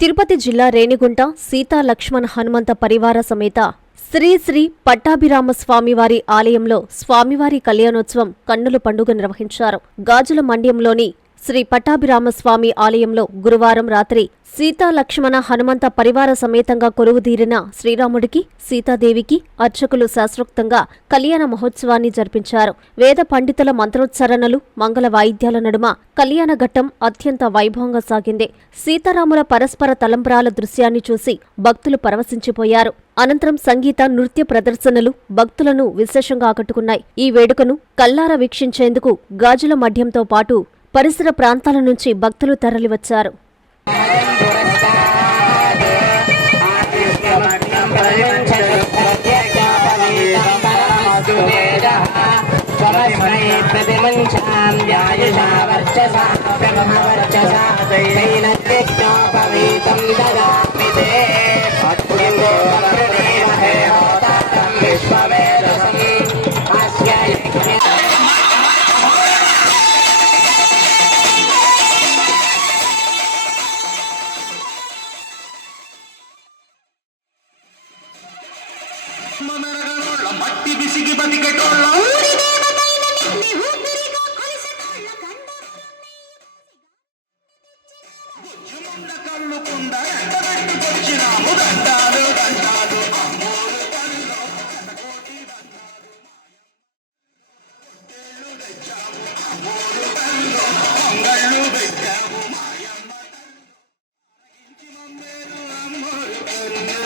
తిరుపతి జిల్లా రేణిగుంట సీతా లక్ష్మణ హనుమంత పరివార సమేత శ్రీ శ్రీ పట్టాభిరామ స్వామివారి ఆలయంలో స్వామివారి కళ్యాణోత్సవం కన్నుల పండుగ నిర్వహించారు. గాజుల మండ్యంలోని శ్రీ పట్టాభిరామస్వామి ఆలయంలో గురువారం రాత్రి సీతా లక్ష్మణ హనుమంత పరివార సమేతంగా కొలువుదీరిన శ్రీరాముడికి, సీతాదేవికి అర్చకులు శాస్త్రోక్తంగా కళ్యాణ మహోత్సవాన్ని జరిపించారు. వేద పండితుల మంత్రోచ్చరణలు, మంగళ వాయిద్యాల నడుమ కళ్యాణ ఘట్టం అత్యంత వైభవంగా సాగింది. సీతారాముల పరస్పర తలంబ్రాల దృశ్యాన్ని చూసి భక్తులు పరవశించిపోయారు. అనంతరం సంగీత, నృత్య ప్రదర్శనలు భక్తులను విశేషంగా ఆకట్టుకున్నాయి. ఈ వేడుకను కల్లారా వీక్షించేందుకు గాజుల మధ్యంతో పాటు పరిసర ప్రాంతాల నుంచి భక్తులు తరలివచ్చారు. మట్టి బిసిగి బతికెటోళ్ళ కళ్ళు కుండ ఎండబెట్టుకొచ్చినాము దండాలు దండాలు అమ్మోరు పనిలో కోటి దండాలు తెచ్చాము అమ్మోరు పనిలో పొంగళ్ళు పెట్టాము మాయమ్మ మమ్మేరు అమ్మోరు పనిలో.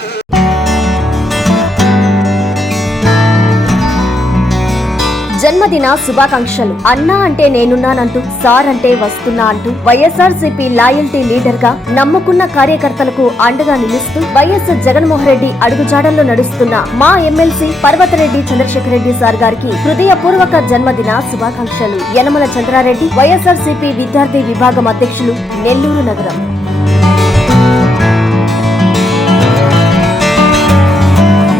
జన్మదిన శుభాకాంక్షలు. అన్నా అంటే నేనున్నానంటూ, సార్ అంటే వస్తున్నా అంటూ వైఎస్ఆర్సీపీ లాయల్టీ లీడర్ గా నమ్ముకున్న కార్యకర్తలకు అండగా నిలుస్తూ వైఎస్ జగన్మోహన్ రెడ్డి అడుగుజాడల్లో నడుస్తున్న మా ఎమ్మెల్సీ పర్వతరెడ్డి చంద్రశేఖర్ రెడ్డి సార్ గారికి హృదయపూర్వక జన్మదిన శుభాకాంక్షలు. యనమల చంద్రారెడ్డి, వైఎస్ఆర్సీపీ విద్యార్థి విభాగం అధ్యక్షులు, నెల్లూరు నగరం.